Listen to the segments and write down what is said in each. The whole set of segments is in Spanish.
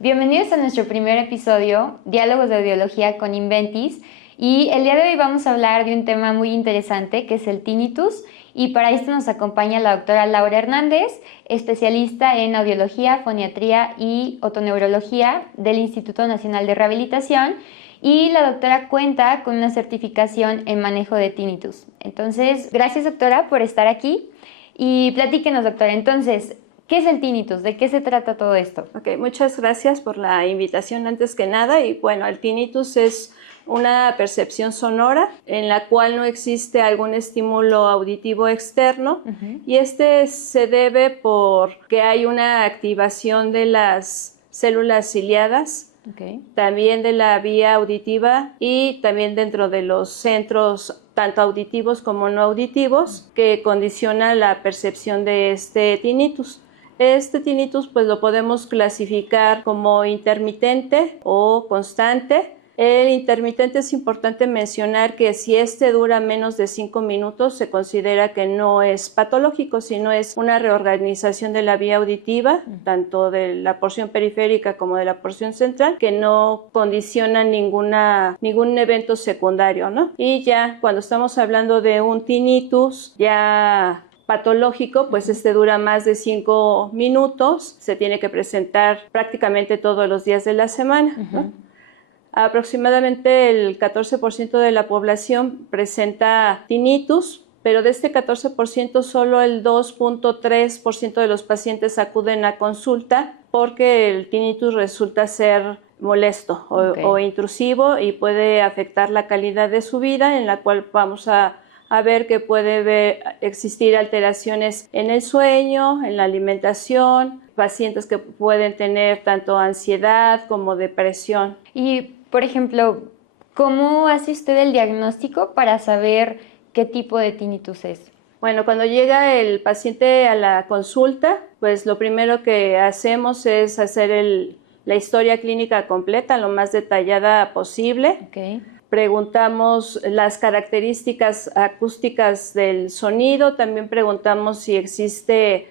Bienvenidos a nuestro primer episodio, Diálogos de Audiología con Inventis, y el día de hoy vamos a hablar de un tema muy interesante que es el tinnitus, y para esto nos acompaña la doctora Laura Hernández, especialista en audiología, foniatría y otoneurología del Instituto Nacional de Rehabilitación, y la doctora cuenta con una certificación en manejo de tinnitus. Entonces, gracias doctora por estar aquí y platíquenos doctora, entonces, ¿qué es el tinnitus? ¿De qué se trata todo esto? Ok, muchas gracias por la invitación antes que nada. Y bueno, el tinnitus es una percepción sonora en la cual no existe algún estímulo auditivo externo y este se debe porque hay una activación de las células ciliadas, también de la vía auditiva y también dentro de los centros tanto auditivos como no auditivos que condiciona la percepción de este tinnitus. Este tinnitus pues lo podemos clasificar como intermitente o constante. El intermitente es importante mencionar que si este dura menos de 5 minutos se considera que no es patológico, sino es una reorganización de la vía auditiva, tanto de la porción periférica como de la porción central, que no condiciona ningún evento secundario, ¿no? Y ya cuando estamos hablando de un tinnitus ya patológico, pues este dura más de 5 minutos, se tiene que presentar prácticamente todos los días de la semana, ¿no? Aproximadamente el 14% de la población presenta tinnitus, pero de este 14% solo el 2.3% de los pacientes acuden a consulta porque el tinnitus resulta ser molesto o intrusivo y puede afectar la calidad de su vida, en la cual vamos a ver que puede existir alteraciones en el sueño, en la alimentación, pacientes que pueden tener tanto ansiedad como depresión. Y, por ejemplo, ¿cómo hace usted el diagnóstico para saber qué tipo de tinnitus es? Bueno, cuando llega el paciente a la consulta, pues lo primero que hacemos es hacer la historia clínica completa, lo más detallada posible. Preguntamos las características acústicas del sonido, también preguntamos si existe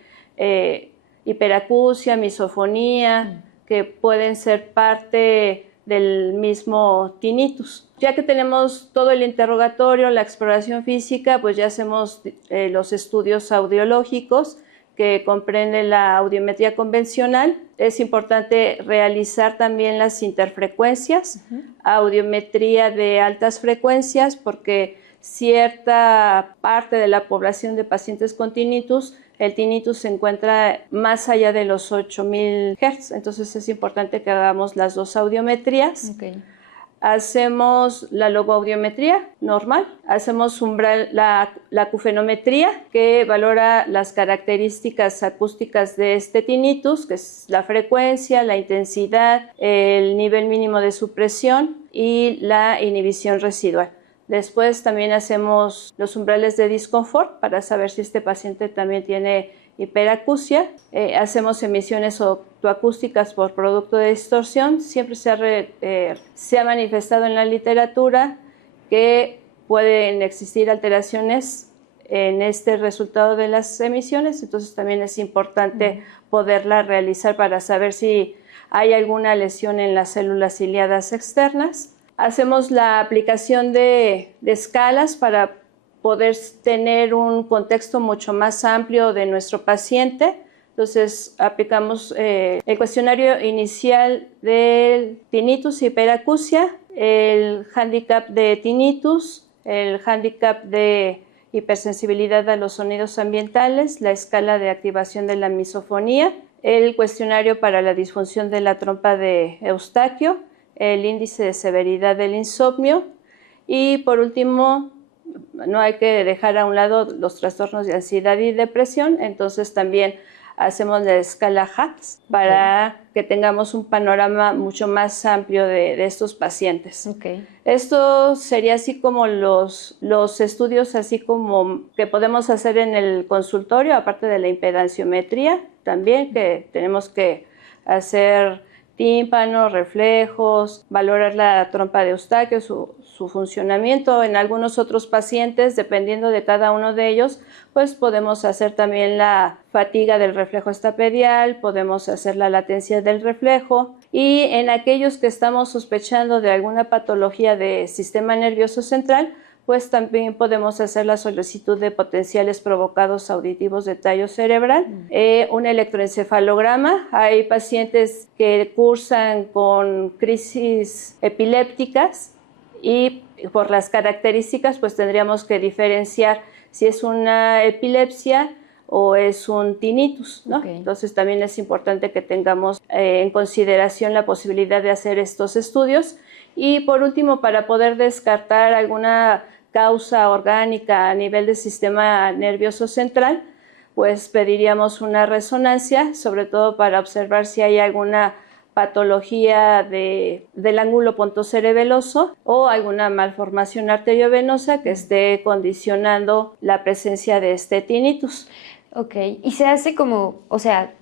hiperacusia, misofonía, que pueden ser parte del mismo tinnitus. Ya que tenemos todo el interrogatorio, la exploración física, pues ya hacemos los estudios audiológicos que comprende la audiometría convencional. Es importante realizar también las interfrecuencias, audiometría de altas frecuencias, porque cierta parte de la población de pacientes con tinnitus, el tinnitus se encuentra más allá de los 8000 Hz, entonces es importante que hagamos las dos audiometrías. Hacemos la logoaudiometría normal, hacemos la acufenometría que valora las características acústicas de este tinnitus, que es la frecuencia, la intensidad, el nivel mínimo de supresión y la inhibición residual. Después también hacemos los umbrales de disconfort para saber si este paciente también tiene hiperacusia. Hacemos emisiones optoacústicas por producto de distorsión. Siempre se ha manifestado en la literatura que pueden existir alteraciones en este resultado de las emisiones, entonces también es importante poderla realizar para saber si hay alguna lesión en las células ciliadas externas. Hacemos la aplicación de escalas para poder tener un contexto mucho más amplio de nuestro paciente. Entonces aplicamos el cuestionario inicial del tinnitus y hiperacusia, el handicap de tinnitus, el handicap de hipersensibilidad a los sonidos ambientales, la escala de activación de la misofonía, el cuestionario para la disfunción de la trompa de Eustaquio, el índice de severidad del insomnio y por último no hay que dejar a un lado los trastornos de ansiedad y depresión, entonces también hacemos la escala HATS para que tengamos un panorama mucho más amplio de estos pacientes. Esto sería así como los estudios así como que podemos hacer en el consultorio, aparte de la impedanciometría también, que tenemos que hacer tímpanos, reflejos, valorar la trompa de Eustaquio, su funcionamiento. En algunos otros pacientes, dependiendo de cada uno de ellos, pues podemos hacer también la fatiga del reflejo estapedial, podemos hacer la latencia del reflejo Y en aquellos que estamos sospechando de alguna patología del sistema nervioso central, pues también podemos hacer la solicitud de potenciales provocados auditivos de tallo cerebral, un electroencefalograma. Hay pacientes que cursan con crisis epilépticas y por las características pues tendríamos que diferenciar si es una epilepsia o es un tinnitus, ¿no? Okay. Entonces también es importante que tengamos en consideración la posibilidad de hacer estos estudios. Y por último, para poder descartar alguna causa orgánica a nivel del sistema nervioso central, pues pediríamos una resonancia, sobre todo para observar si hay alguna patología del ángulo pontocerebeloso o alguna malformación arteriovenosa que esté condicionando la presencia de este tinnitus. Ok, y se hace como, o sea,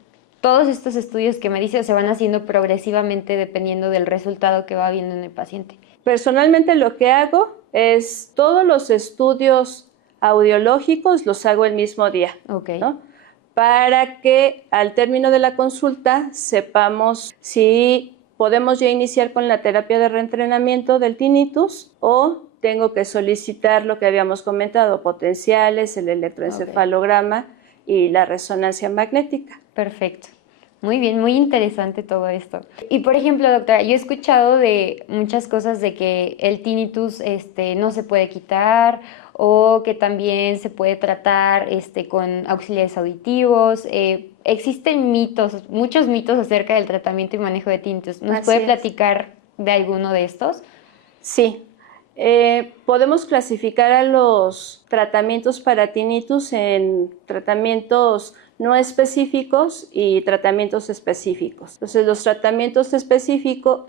todos estos estudios que me dices se van haciendo progresivamente dependiendo del resultado que va viendo en el paciente. Personalmente lo que hago es todos los estudios audiológicos los hago el mismo día, Okay. ¿no? Para que al término de la consulta sepamos si podemos ya iniciar con la terapia de reentrenamiento del tinnitus o tengo que solicitar lo que habíamos comentado, potenciales, el electroencefalograma y la resonancia magnética. Perfecto. Muy bien, muy interesante todo esto. Y por ejemplo, doctora, yo he escuchado de muchas cosas de que el tinnitus no se puede quitar o que también se puede tratar con auxiliares auditivos. Existen mitos, muchos mitos acerca del tratamiento y manejo de tinnitus. ¿Nos puede platicar de alguno de estos? Sí. Podemos clasificar a los tratamientos para tinnitus en tratamientos no específicos y tratamientos específicos. Entonces, los tratamientos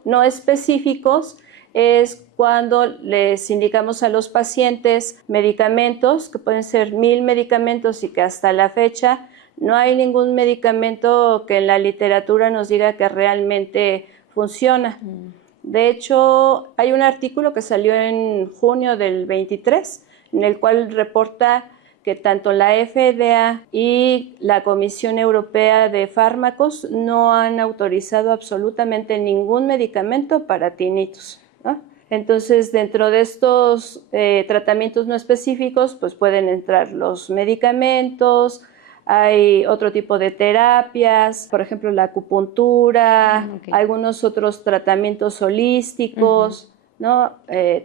no específicos es cuando les indicamos a los pacientes medicamentos, que pueden ser 1000 medicamentos y que hasta la fecha no hay ningún medicamento que en la literatura nos diga que realmente funciona. De hecho, hay un artículo que salió en junio del 23, en el cual reporta que tanto la FDA y la Comisión Europea de Fármacos no han autorizado absolutamente ningún medicamento para tinnitus, ¿no? Entonces, dentro de estos tratamientos no específicos, pues pueden entrar los medicamentos. Hay otro tipo de terapias, por ejemplo, la acupuntura, algunos otros tratamientos holísticos, ¿no?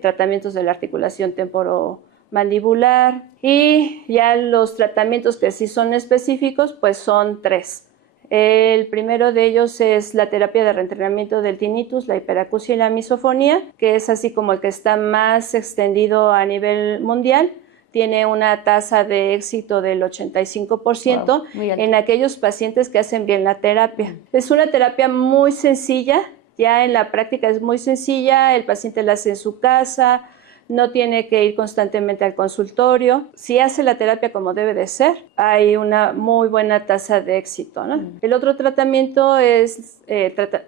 Tratamientos de la articulación temporomandibular. Y ya los tratamientos que sí son específicos, pues son 3. El primero de ellos es la terapia de reentrenamiento del tinnitus, la hiperacusia y la misofonía, que es así como el que está más extendido a nivel mundial. Tiene una tasa de éxito del 85% en aquellos pacientes que hacen bien la terapia. Es una terapia muy sencilla, ya en la práctica es muy sencilla, el paciente la hace en su casa, no tiene que ir constantemente al consultorio. Si hace la terapia como debe de ser, hay una muy buena tasa de éxito, ¿no? El otro tratamiento es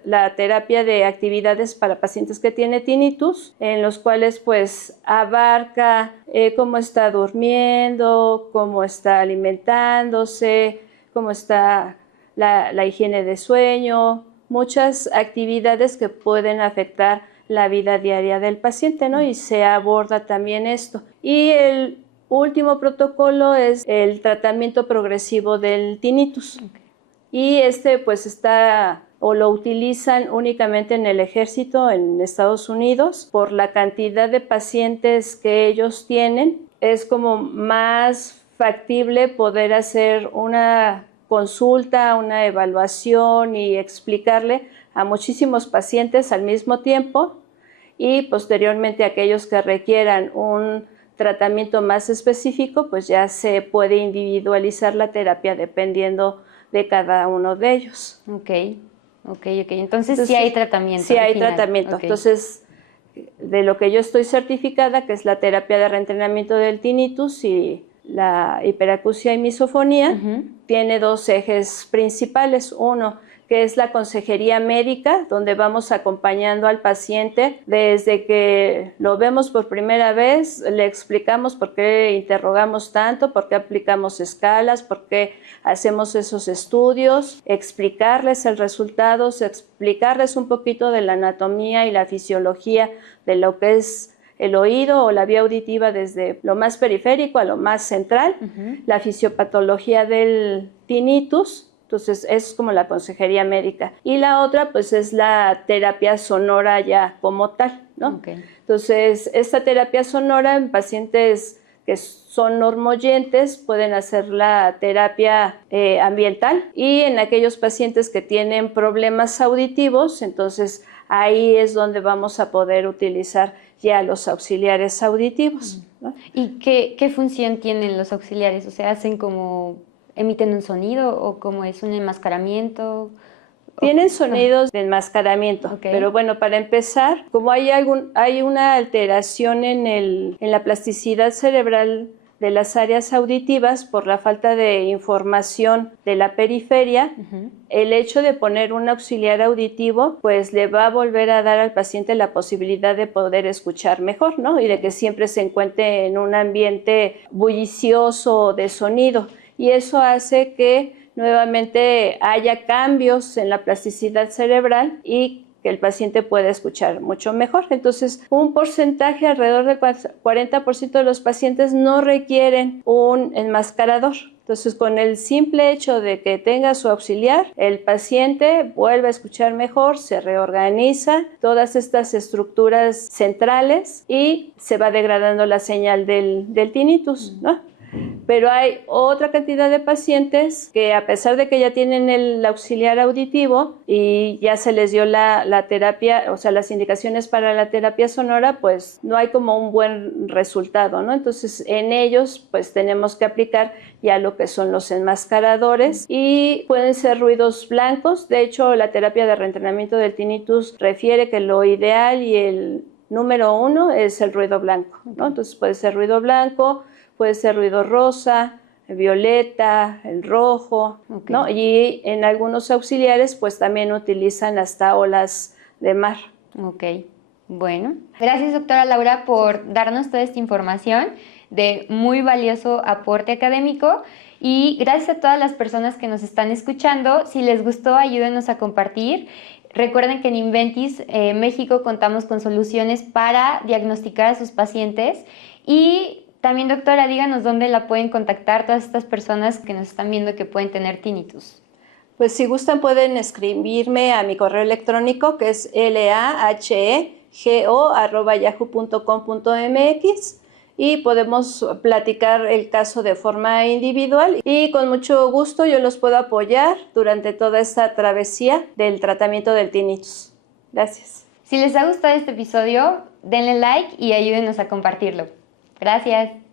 la terapia de actividades para pacientes que tienen tinnitus, en los cuales pues abarca cómo está durmiendo, cómo está alimentándose, cómo está la higiene de sueño, muchas actividades que pueden afectar la vida diaria del paciente, ¿no? Y se aborda también esto. Y el último protocolo es el tratamiento progresivo del tinnitus. Y pues está o lo utilizan únicamente en el ejército en Estados Unidos por la cantidad de pacientes que ellos tienen. Es como más factible poder hacer una consulta, una evaluación y explicarle a muchísimos pacientes al mismo tiempo y posteriormente aquellos que requieran un tratamiento más específico, pues ya se puede individualizar la terapia dependiendo de cada uno de ellos. Ok. Entonces sí hay tratamiento. Sí hay tratamiento. Entonces, de lo que yo estoy certificada, que es la terapia de reentrenamiento del tinnitus y la hiperacusia y misofonía, tiene 2 ejes principales. Uno, que es la consejería médica, donde vamos acompañando al paciente desde que lo vemos por primera vez, le explicamos por qué interrogamos tanto, por qué aplicamos escalas, por qué hacemos esos estudios, explicarles el resultado, explicarles un poquito de la anatomía y la fisiología de lo que es el oído o la vía auditiva desde lo más periférico a lo más central, la fisiopatología del tinnitus. Entonces es como la consejería médica. Y la otra pues es la terapia sonora ya como tal, ¿no? Okay. Entonces esta terapia sonora en pacientes que son normoyentes pueden hacer la terapia ambiental, y en aquellos pacientes que tienen problemas auditivos, entonces ahí es donde vamos a poder utilizar ya los auxiliares auditivos, ¿no? ¿Y qué función tienen los auxiliares? O sea, ¿hacen como, emiten un sonido o como es un enmascaramiento? Tienen sonidos de enmascaramiento, Okay. Pero bueno, para empezar, como hay una alteración en la plasticidad cerebral de las áreas auditivas por la falta de información de la periferia, el hecho de poner un auxiliar auditivo pues le va a volver a dar al paciente la posibilidad de poder escuchar mejor, ¿no? Y de que siempre se encuentre en un ambiente bullicioso de sonido, y eso hace que nuevamente haya cambios en la plasticidad cerebral y que el paciente pueda escuchar mucho mejor. Entonces, un porcentaje, alrededor del 40% de los pacientes no requieren un enmascarador. Entonces, con el simple hecho de que tenga su auxiliar, el paciente vuelve a escuchar mejor, se reorganiza todas estas estructuras centrales y se va degradando la señal del tinnitus, ¿no? Pero hay otra cantidad de pacientes que, a pesar de que ya tienen el auxiliar auditivo y ya se les dio la terapia, o sea, las indicaciones para la terapia sonora, pues no hay como un buen resultado, ¿no? Entonces, en ellos, pues tenemos que aplicar ya lo que son los enmascaradores, y pueden ser ruidos blancos. De hecho, la terapia de reentrenamiento del tinnitus refiere que lo ideal y el número 1 es el ruido blanco, ¿no? Entonces, puede ser ruido blanco, puede ser ruido rosa, violeta, el rojo, Okay. ¿no? Y en algunos auxiliares pues también utilizan hasta olas de mar. Ok, bueno. Gracias, doctora Laura, por darnos toda esta información de muy valioso aporte académico, y gracias a todas las personas que nos están escuchando. Si les gustó, ayúdenos a compartir. Recuerden que en Inventis México contamos con soluciones para diagnosticar a sus pacientes. Y también, doctora, díganos dónde la pueden contactar todas estas personas que nos están viendo que pueden tener tinnitus. Pues si gustan pueden escribirme a mi correo electrónico, que es lahego@yahoo.com.mx, y podemos platicar el caso de forma individual, y con mucho gusto yo los puedo apoyar durante toda esta travesía del tratamiento del tinnitus. Gracias. Si les ha gustado este episodio, denle like y ayúdenos a compartirlo. Gracias.